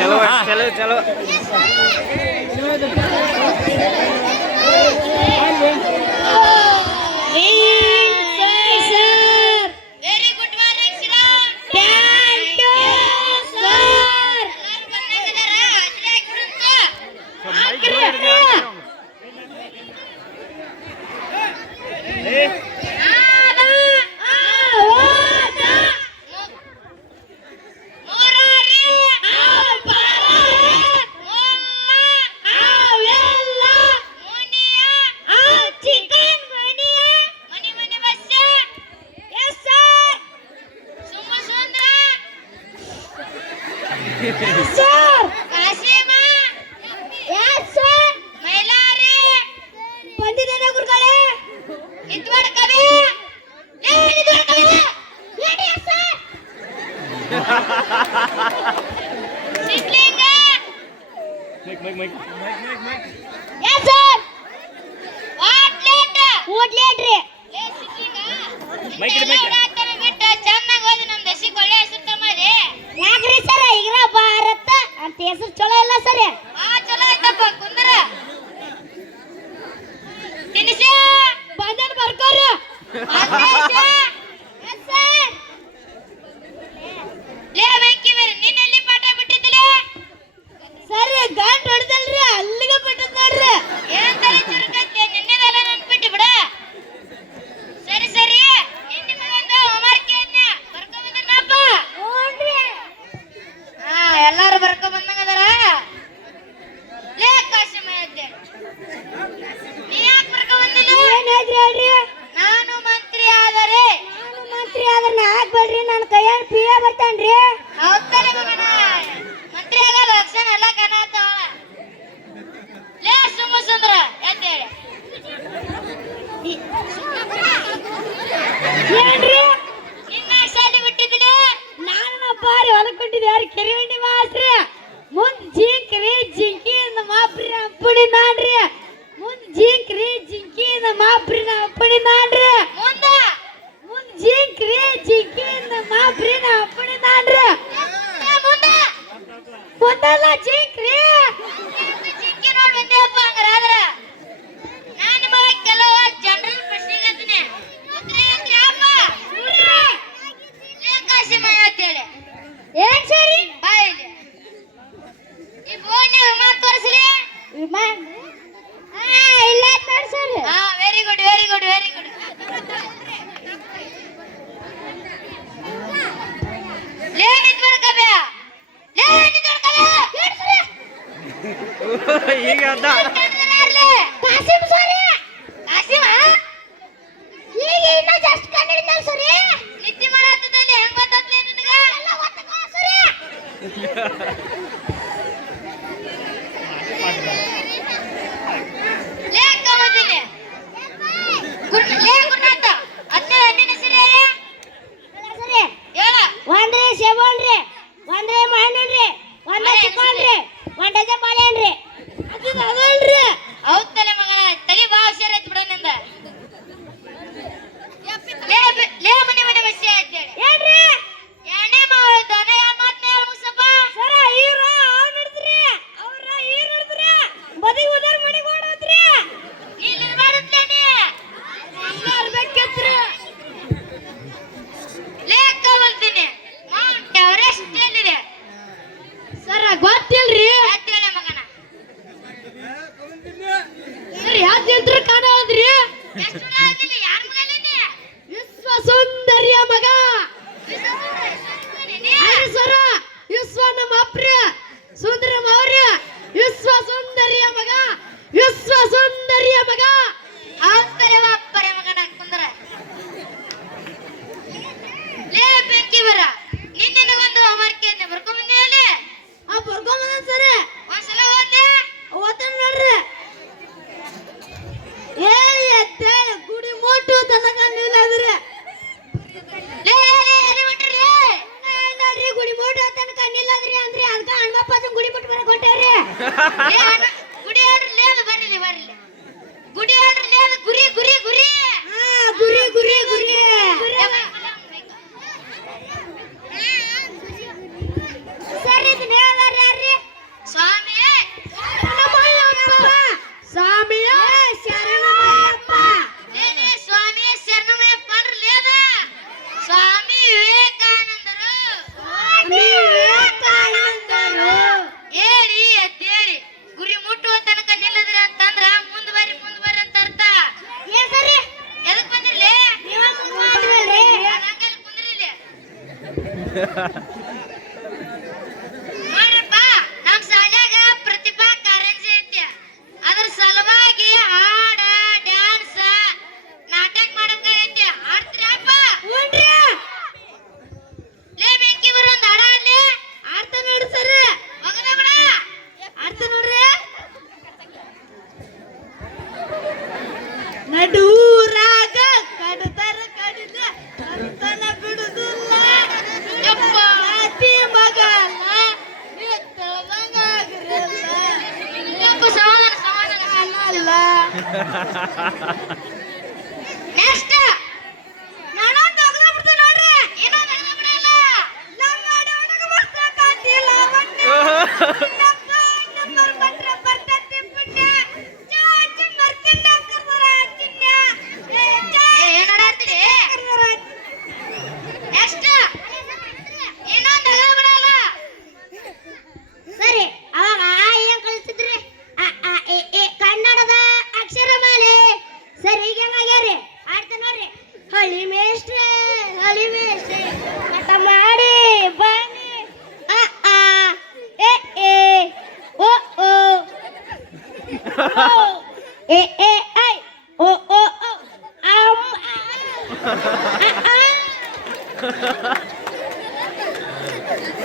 चलो चलो चलो ಹೆಸರು ಚಲೋ ಇಲ್ಲ ಸರಿ ಚಲೋ ಆಯ್ತಪ್ಪ ಕುಂದ್ರ ತಿನಿಸಿ ಬಂದನ್ ಬರ್ಕೋರಿ ಲೇ ಬೆಂಕಿ ಬೇರೆ ನಿನ್ನೆಲ್ಲಿ ಪಾಠ ಬಿಟ್ಟಿದ್ದಿಲ್ಲ ಸರಿ ಗಾಂಟ್ ಹೊಡೆದಲ್ರಿ ಅಲ್ಲಿಗೆ ಬಿಟ್ಟದ್ ನೋಡ್ರಿ ಏನ್ ತಲೆ ಚುರುಕೈತೆ ನಿನ್ನೆದೆಲ್ಲ ನೆನ್ಪಿಟ್ಟು ಬಿಡ ಸರಿ ಸರಿ ನಿನ್ನೆ ಮಗಂದು ಹೋಮ್ವರ್ಕ್ ಏನ ಬರ್ಕೊಂಡ್ ಬಂದನಪ್ಪ ನೋಡ್ರಿ ಎಲ್ಲಾರು ಬರ್ಕೊಂಡ್ ಬಂದಂಗದಾರ ಲೇ ಕಾಶಿಮ ಅಜ್ಜೆ ನೀ ಯಾಕೆ ಬರ್ಕೊಂಡ್ ಬಂದಿಲ್ಲ ಏನಾದ್ರಿ ಹೇಳ್ರಿ ನಾನು ಮಂತ್ರಿ ಆದರೆ ನಾ ಆಗ್ಬೇಡ್ರಿ ನನ್ನ ಕೈಯಾಗ ಪಿಯ ಬರ್ತಾನ್ರಿ ಹೌದಲ್ಲ ಮಗನ ಮಂತ್ರಿ ಆಗ ಲಕ್ಷಣ ಎಲ್ಲ ಕಾಣತಾವ ಲೇ ಸುಮ್ಮ ಸುಂದ್ರ ಎದ್ದೇಳಿ ಏನ್ರಿ ನಿನ್ನ ಶಾಲೆ ಬಿಟ್ಟಿದ್ದಿಲ್ಲ ನಾನು ಬಾರಿ ಹೊಲಕ್ ಕೊಟ್ಟಿದ್ದೆ ಯಾರು ಕೆರಿವಂಡಿ ಮಾಸ್ರಿ ಮುಂದ್ ಜಿಂಕ್ರಿ ಜಿಂಕಿಯಿಂದ ಮಾಪ್ರಿನ ಅಪ್ಪಣಿ ನಾನ್ರಿ ಮುಂದ್ ಜಿಂಕ್ರಿ ಜಿಂಕಿಯಿಂದ ಮಾಪ್ರಿನ ಅಪ್ಪಣಿ ನಾನ್ರಿ ಮುಂದ ಮುಂದ್ ಜಿಂಕ್ರಿ ಜಿಂಕಿಯಿಂದ ಮಾಪ್ರಿನ ಅಪ್ಪಣಿ ನಾನ್ರಿ ಮುಂದ ಮುಂದಲ್ಲ ಜಿಂಕ್ರಿ ಜಿಂಕಿ ನೋಡಿ ಬಂದೇಪ್ಪ ಹಂಗಾರ ನಾನು ನಿಮಗೆ ಕೆಲವು ಜನರಲ್ ಪ್ರಶ್ನೆಗೆ ಹೇಳ್ತೀನಿ ಉತ್ತರ ಹೇಳ್ತೀಯ ಅಪ್ಪ ಲೇ ಕಾಶಿಮ ಅಂತೇಳಿ ಏನ್ ಸರಿ ಬಾಯಿಲಿ ಈ ಬೋರ್ಡ್ ವಿಮಾನ ತೋರಿಸಲಿ ವಿಮಾನ ಇಲ್ಲ ನೋಡಿ sir very good very good very good ಲೇ ನಿಂತ್ಕೊಳ್ಕಬ್ಯಾ ಲೇ ನಿಂತ್ಕೊಳ್ಕಬ್ಯಾ ಈಗ ಅದ ಕಾಸಿಂ ಸರಿ ಕಾಸಿಮ ಈಗ ಇನ್ನ ಜಸ್ಟ್ ಕನ್ನಡ ಸರಿ ನಿತ್ಯ ಮಾಡತ್ತದಲ್ಲಿ ಹೆಂಗ್ ಗೊತ್ತಾಗ್ಲಿ ನಿನಗ ಎಲ್ಲ ಗೊತ್ತಕ ಸರಿ ಲೇ ಕಮದಿನಿ ಲೇ ಗುರುನಾಥ ಹನ್ನೆರಡು ಸರಿ ಸರಿ ಹೇಳ ಒಂದ್ರೆ ಸೇಬೋನ್ರಿ ಒಂದ್ರೆ ಮಾಂಡನ್ರಿ ಒಂದ್ರೆ ಚಿಕ್ಕೋನ್ರಿ ಒಂದ್ ಡಜನ್ ಬಾಳೆಹಣ್ರಿ ಅದಲ್ರಿ ಹೌದಲ್ಲ ಮಗನ ತಲೆ ಬಾ ಹುಷಾರ್ ಐತಿ ಬಿಡ ನಿಂದ ಲೇ ಮನೆ ಮನೆ ಬಸ್ಸಿ ಅಂತೇಳಿ ಏನ್ರಿ ಎಣ್ಣೆ ಮಾವೈತಾನೆ ಮಾತನ್ನ ಹೇಳ ಮುಸಪ್ಪ ಸರ ಹೀರೋ ಅವ್ರು ನೋಡಿದ್ರಿ ಅವ್ರ ಹೀರೋ ನೋಡಿದ್ರಿ ಬದಿ ಉದರ್ ಮನೆಗೆ ಓಡೋದ್ರಿ ಇಲ್ಲಿ ಮಾಡುತ್ತೇನೆ ಇರ್ಬೇಕತ್ರಿ ಲೇ ಕಮಲ್ತೀನಿ ಮೌಂಟ್ ಎವರೆಸ್ಟ್ ಎಲ್ಲಿದೆ ಸರ ಗೊತ್ತಿಲ್ರಿ ಅಂತೇಳಿ ಮಗನ ಸರಿ ಯಾವ್ದ್ರ ಕಾಣೋದ್ರಿ ಎಷ್ಟು ಆದಿಲ್ಲ ಯಾರ ಮಗನೇನೆ ವಿಶ್ವ ಸುಂದರಿಯ ಮಗ ಅರೆ ಸರ ವಿಶ್ವ ನಮ್ಮ ಅಪ್ರಿ ಸುಂದರ ಮೌರ್ಯ ವಿಶ್ವ ಸುಂದರಿಯ ಮಗ ವಿಶ್ವ ಸುಂದರಿಯ ಮಗ ಆಸ್ತರೆ ಅಪ್ಪರೆ ಮಗನ ಕುಂದರ ಲೇ ಬೆಂಕಿ ಬರ ನಿನ್ನೆನಗೊಂದು ಹೋಮ್ವರ್ಕ್ ಬರ್ಕೊಂಡ್ ಬಂದೆ ಅಲ್ಲಿ ಆ ಬರ್ಕೊಂಬಂದ ಸರಿ ಒಂದ್ಸಲ ಓದ್ದೆ ಓದ್ತಾನ ನೋಡ್ರಿ ಏ ಎದ್ದೇಳು ಗುಡಿ ಮೋಟು ತನಕ ನಿಲ್ಲದ್ರಿ ಲೇ ಎಲ್ಲಿ ಹೊಂಟ್ರಿ ನೋಡ್ರಿ ಗುಡಿ ಮೋಟು ತನಕ ನಿಲ್ಲದ್ರಿ ಅಂದ್ರೆ ಅದಕ್ಕ ಹನುಮಪ್ಪ ಗುಡಿ ಬಿಟ್ಟು ಬರಕ್ ಹೊಂಟಾರಿ ಗುಡಿ ಆಡ್ರಿ ಅದು ಬರ್ಲಿ ಬರ್ಲಿ ಗುಡಿ ಆಡ್ರಿ ಅದು ಗುರಿ ಗುರಿ ಗುರಿ ಹಾ ಗುರಿ ಗುರಿ ಗುರಿ ಸರಿ ಇದನ್ನ ಹೇಳ್ರಿ ನೋಡ್ರಪ್ಪ ನಮ್ ಶಾಲ್ಯಾಗ ಪ್ರತಿಭಾ ಕಾರಂಜಿ ಐತಿ ಅದ್ರ ಸಲುವಾಗಿ ಹಾಡ ಡ್ಯಾನ್ಸ್ ನಾಟಕ ಮಾಡಕ ಐತಿ ಆಡ್ತೀರಪ್ಪ ಹ್ಞೂನ್ರಿ ಲೇ ಬೆಂಕಿ ಬರೋಂದ್ ಹಾಡ ಅಲ್ಲಿ ಆಡ್ತಾ ನೋಡ್ರಿ ಸರ್ ಹೋಗದ ಬಿಡ ಆಡ್ತಾ ನೋಡ್ರಿ ನಡೂರಾಗ ಕಡತರ ಕಡಿದ ಕರ್ತನ ಬಿಡುದಿಲ್ಲ ಯಪ್ಪ. ಅತಿ ಮಗಲ್ಲ ನಿತ್ತಳದಂಗಾಗಿರಲ್ಲ ಯಪ್ಪ ಸಮಾಧಾನ ಅಲ್ಲ ನೆಕ್ಸ್ಟ್ ನಾನು ತಗದ ಬಿಡ್ತೀನಿ ನೋಡ್ರಿ ಏನೋ ನಡೆದ ಬಿಡಲ್ಲ ನಮ್ಮ ಅಡವಣಗ ಮಸ್ತ ಕಾತಿಲ್ಲ ಒಟ್ಟೆ ನಂಬರ್ ಬಂದ್ರೆ ಬರ್ತೈತಿ ಪುಣ್ಯ ಚಾಚಿ ಮರ್ಕಂಡ ಕರ್ದರ ಚಿನ್ನ ಏನ್ ಆಡ್ತೀರಿ ನೆಕ್ಸ್ಟ್ ಏನೋ ನಡೆದ ಬಿಡಲ್ಲ ಸರಿ ಅವಾಗ ಏನ್ ಕಲಿಸಿದ್ರಿ ಕನ್ನಡದ ಅಕ್ಷರಮಾಲೆ ಸರಿ ಈಗ ಆಗ್ಯಾರಿ ಆಡ್ತಾ ನೋಡ್ರಿ ಹಳಿ ಮೇಷ್ಟ್ರೆ ಆಟ ಮಾಡಿ ಬನ್ನಿ ಅ ಎ ಎ ಓ ಓ ಎ ಎ ಐ ಓ ಓ ಓ ಅಂ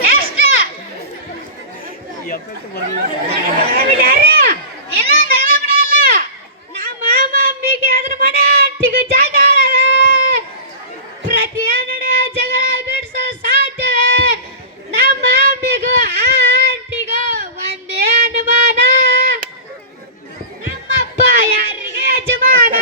ನೆಕ್ಸ್ಟ್ ಏನೋ ನಡೆದ ಬಿಡಲ್ಲ ನಮ್ಮ ಮಮ್ಮಿಗೆ ಅದ್ರ ಮನೆ ಅಂಟಿಗೂ ಜಗಳ ಪ್ರತಿಯೊಂದಡೆ ಜಗಳ ಬಿಡಿಸೋ ಸಾಧ್ಯವೇ ನಮ್ಮ ಮಮ್ಮಿಗೂ ಆ ಆಂಟಿಗೂ ಒಂದೇ ಅನುಮಾನ ನಮ್ಮಪ್ಪ ಯಾರಿಗೆ ಯಜಮಾನ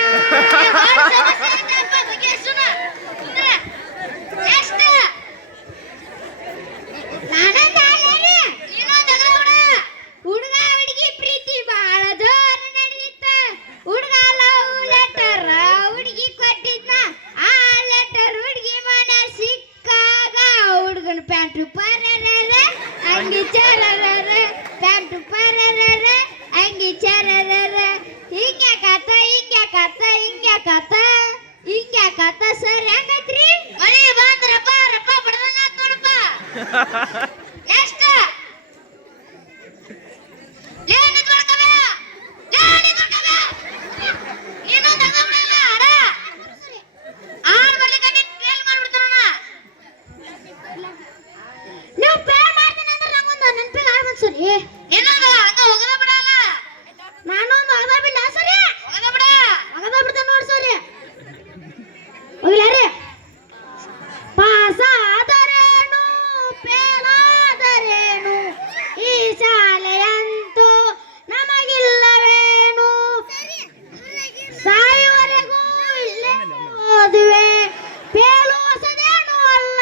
ಹುಡುಗ ಹುಡುಗಿ ಪ್ರೀತಿ ಬಹಳ ಜೋರ ನಡೆದಿತ್ತ ಹುಡುಗ ಲವ್ ಲೆಟರ್ ಹುಡುಗಿ ಕೊಟ್ಟಿದ್ನ ಆ ಲೆಟರ್ ಹುಡುಗಿ ಮನೆ ಸಿಕ್ಕಾಗ ಹುಡುಗನ ಪ್ಯಾಂಟು ಪರರರೆ ಅಂಗಿ ಚರರರೆ ಪ್ಯಾಂಟು ಪರರರೆ ಅಂಗಿ ಚರರರೆ ಹಿಂಗ್ಯಾಕತ್ತ ಸರ್ ಹೆಂಗೈತ್ರಿ ಮಳಿ ಬಂದ್ ರಪ್ಪ ರಪ್ಪ ಬಡದಂಗ ಆತ್ ನೋಡಪ್ಪ ನೆಕ್ಸ್ಟ್ ನೀನು ತಗದ ಬಿಡಲ್ಲ ಅಡ ಆಡ್ ಬರ್ಲಿಕ್ಕೆ ನೀನ್ ಫೇಲ್ ಮಾಡ್ಬಿಡ್ತಾನ ನೀವು ಪೇರ್ ಮಾಡ್ತೀನಿ ಅಂದ್ರೆ ನಂಗೊಂದು ನೆನಪಿಗೆ ಆಗ್ಬೇಕು ಸರಿ ನಿನ್ನದ ಹಂಗ ಹೋಗದ ಬಿಡಲ್ಲ ನಾನೊಂದು ಅದ ಬಿಡ ಸರಿ ಹೋಗದ ಬಿಡ ಅಗದ ಬಿಡ್ತೇನೆ ನೋಡಿ ಸರಿ ಹೋಗ್ಲಾರಿ ಪಾಸ ಆದರೇನು ಫೇಲಾದರೇನು ಈ ಶಾಲೆಯಂತೂ ನಮಗಿಲ್ಲವೇನು ಸಾಯುವರೆಗೂ ಇಲ್ಲೇ ಓದುವೆ ಫೇಲು ಹೊಸದೇನು ಅಲ್ಲ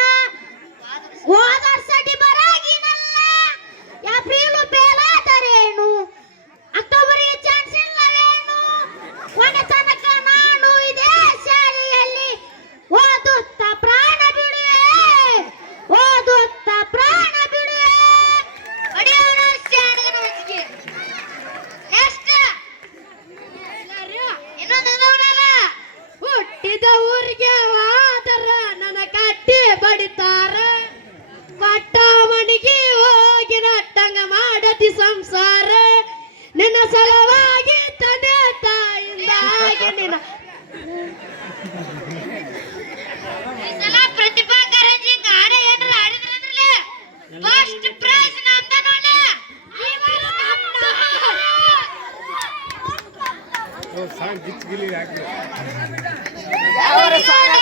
ಓದರ್ಸಟಿ ಬರಾಗಿನಲ್ಲ ಏಪ್ರಿಲು ಫೇಲಾದರೇನು ಅಕ್ಟೋಬರಿಗೆ ಚಾನ್ಸ್ ಇಲ್ಲವೇನು ಕೊನೆ ತನಕ ನಾನು ಇದೇ ಶಾಲೆಯಲ್ಲಿ ಓದುತ್ತಾ ಪ್ರಾಣ ಬಿಡುವೆ ಅಡಿಯೋಣ ಸ್ಟ್ಯಾಂಡ್ ಗೆ ನೆಕ್ಸ್ಟ್ ಇನ್ನೂ ತಗದ ಬಿಡಲ್ಲ ಹುಟ್ಟಿದ ಊರಿಗೆ ಹೋದರ ನನ್ನ ಕಟ್ಟಿ ಬಡಿತಾರ ಕೊಟ್ಟ ಮಣಿಗೆ ಹೋಗಿ ನಟ್ಟಂಗ ಮಾಡತಿ ಸಂಸಾರ ನಿನ್ನ ಸಲುವಾಗಿ ತಂದೆ ತಾಯಿಂದಾಗಿ ನಿನ್ನ ಈ ಸಲ ಪ್ರತಿಭಾ ಕಾರಂಜಿ ಹಾಡ ಏನ್ರ ಆಡಿದ್ರಂದ್ರಲ್ಲ ಫಸ್ಟ್ ಪ್ರೈಸ್ ನಮ್ದ ನೋಡ ಸಾಂಗ್ ಗಿಚ್ಚ ಗಿಲಿ ಹಾಕಿ ಯಾವ ಸಾಂಗ್